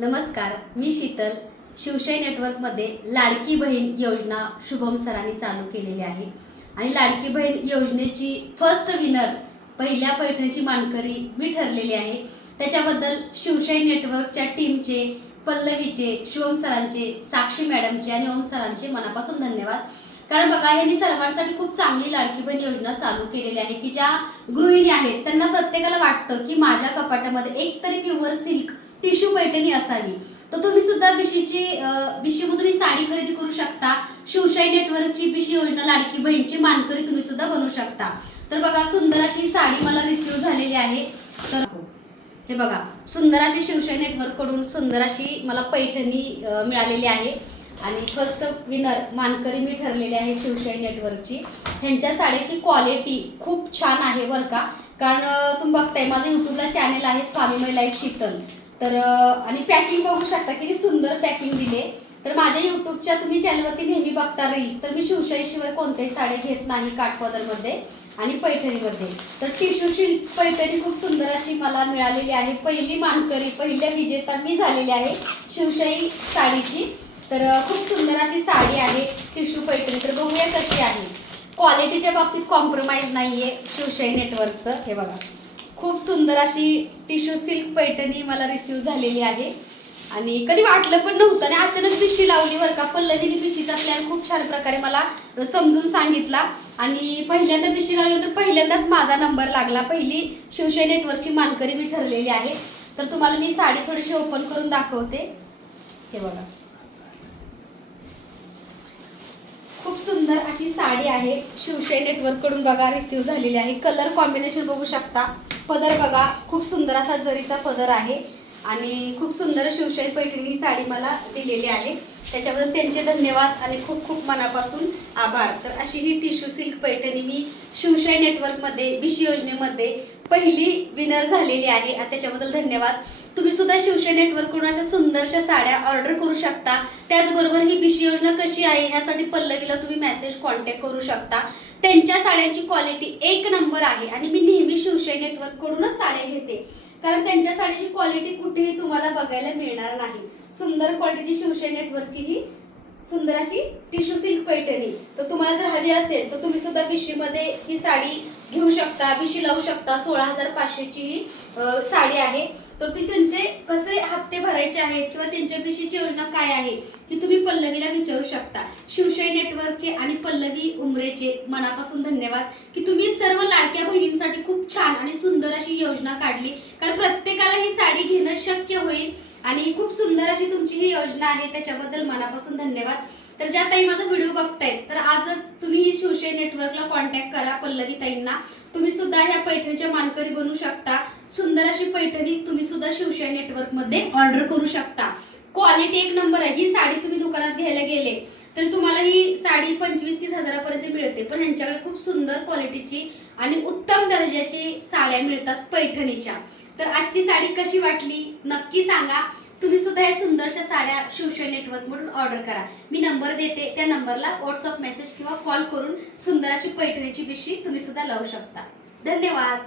नमस्कार मी शीतल. शिवशाही नेटवर्कमध्ये लाडकी बहीण योजना शुभम सरांनी चालू केलेली आहे. आणि लाडकी बहीण योजनेची फर्स्ट विनर पहिल्या पैठणीची मानकरी मी ठरलेली आहे. त्याच्याबद्दल शिवशाही नेटवर्कच्या टीमचे पल्लवीचे शुभम सरांचे साक्षी मॅडमचे आणि ओम सरांचे मनापासून धन्यवाद. कारण बघा यांनी सर्वांसाठी खूप चांगली लाडकी बहीण योजना चालू केलेली आहे की ज्या गृहिणी आहेत त्यांना प्रत्येकाला वाटतं की माझ्या कपाटामध्ये एक तरी प्युअर सिल्क टिश्यू पैठणी असावी. तर तुम्ही सुद्धा बिशीची बिशीमधून ही साडी खरेदी करू शकता. शिवशाही नेटवर्कची बिशी योजना लाडकी बहीणची मानकरी तुम्ही सुद्धा बनवू शकता. तर बघा सुंदर अशी साडी मला रिसिव्ह झालेली आहे. तर हे बघा सुंदर अशी शिवशाही नेटवर्ककडून सुंदर अशी मला पैठणी मिळालेली आहे. आणि फर्स्ट विनर मानकरी मी ठरलेली आहे शिवशाही नेटवर्कची. ह्यांच्या साडीची क्वालिटी खूप छान आहे बरं का. कारण तुम्ही बघताय माझं युट्यूबला चॅनल आहे स्वामीमय लाईफ शीतल. तर आणि पॅकिंग बघू शकता किती सुंदर पॅकिंग दिले. तर माझ्या युट्यूबच्या तुम्ही चॅनलवरती नेहमी बघता रील्स तर मी शिवशाहीशिवाय कोणत्याही साड्या घेत नाही काठपदरमध्ये आणि पैठणीमध्ये. तर टिश्यू शिल्क पैठणी खूप सुंदर अशी मला मिळालेली आहे. पहिली मानकरी पहिल्या विजेता मी झालेली आहे शिवशाही साडीची. तर खूप सुंदर अशी साडी आहे टिश्यू पैठणी. तर बघूया कशी आहे. क्वालिटीच्या बाबतीत कॉम्प्रोमाइज आहे शिवशाही नेटवर्कचं हे बघा. खूप सुंदर अशी टिश्यू सिल्क पैठणी मला रिसीव झालेली आहे. आणि कधी वाटलं पण नव्हतं. आणि अचानक पिशी लावली बरं का. पल्लवीने पिशीचा प्लॅन खूप छान प्रकारे मला समजून सांगितला. आणि पहिल्यांदा पिशी लावली तर पहिल्यांदाच माझा नंबर लागला. पहिली शिवशाही नेटवर्कची मानकरी मी ठरलेली आहे. तर तुम्हाला मी साडी थोडीशी ओपन करून दाखवते. हे बघा. खूप सुंदर अशी साडी आहे. शिवशाही नेटवर्ककडून बघा रिसीव झालेली आहे. कलर कॉम्बिनेशन बघू शकता. पदर बघा. खूप सुंदर असा जरीचा पदर आहे. आणि खूप सुंदर शिवशाही पैठणी ही साडी मला दिलेली आहे. त्याच्याबद्दल त्यांचे धन्यवाद आणि खूप खूप मनापासून आभार. तर अशी ही टिश्यू सिल्क पैठणी मी शिवशाही नेटवर्कमध्ये विशी योजनेमध्ये पहिली विनर झालेली आहे. त्याच्याबद्दल धन्यवाद. तुम्ही सुद्धा शिवशाही नेटवर्ककडून अशा सुंदरशा साड्या ऑर्डर करू शकता. त्याचबरोबर ही बिशी योजना कशी आहे ह्यासाठी पल्लवीला तुम्ही मेसेज कॉन्टॅक्ट करू शकता. त्यांच्या साड्यांची क्वालिटी एक नंबर आहे आणि मी नेहमी शिवशाही नेटवर्ककडूनच साड्या घेते. कारण त्यांच्या साडीची क्वालिटी कुठेही तुम्हाला बघायला मिळणार नाही. सुंदर क्वालिटीची शिवशाही नेटवर्कची ही सुंदर अशी टिश्यू सिल्क पैठणी तर तुम्हाला जर हवी असेल तर तुम्ही सुद्धा बिशीमध्ये ही साडी घेऊ शकता बिशी लावू शकता. सोळा हजार पाचशेची ही साडी आहे. तर ती त्यांचे कसे हप्ते भरायचे आहेत किंवा त्यांच्याविषयीची योजना काय आहे ही तुम्ही पल्लवीला विचारू शकता. शिवशाही नेटवर्कचे आणि पल्लवी उमरेचे मनापासून धन्यवाद की तुम्ही सर्व लाडक्या बहिणींसाठी खूप छान आणि सुंदर अशी योजना काढली. कारण प्रत्येकाला ही साडी घेणं शक्य होईल आणि खूप सुंदर अशी तुमची ही योजना आहे त्याच्याबद्दल मनापासून धन्यवाद. तर ज्या ताई माझा व्हिडिओ बघतायत तर आजच तुम्ही ही शिवशाही नेटवर्कला कॉन्टॅक्ट करा पल्लवी ताईंना. तुम्ही सुद्धा ह्या पैठणीच्या मानकरी बनू शकता. सुंदर अशी पैठणी तुम्ही सुद्धा शिवशाही नेटवर्कमध्ये ऑर्डर करू शकता. क्वालिटी एक नंबर आहे. ही साडी तुम्ही दुकानात घ्यायला गेले तर तुम्हाला ही साडी पंचवीस तीस हजारापर्यंत मिळते. पण ह्यांच्याकडे खूप सुंदर क्वालिटीची आणि उत्तम दर्जाची साड्या मिळतात पैठणीच्या. तर आजची साडी कशी वाटली? नक्की सांगा. तुम्ही सुद्धा या सुंदरशा साड्या शिवशाही नेटवर्क मधून ऑर्डर करा. मी नंबर देते. त्या नंबरला व्हॉट्सअप मेसेज किंवा कॉल करून सुंदर अशी पैठणीची पिशवी तुम्ही सुद्धा लावू शकता. धन्यवाद.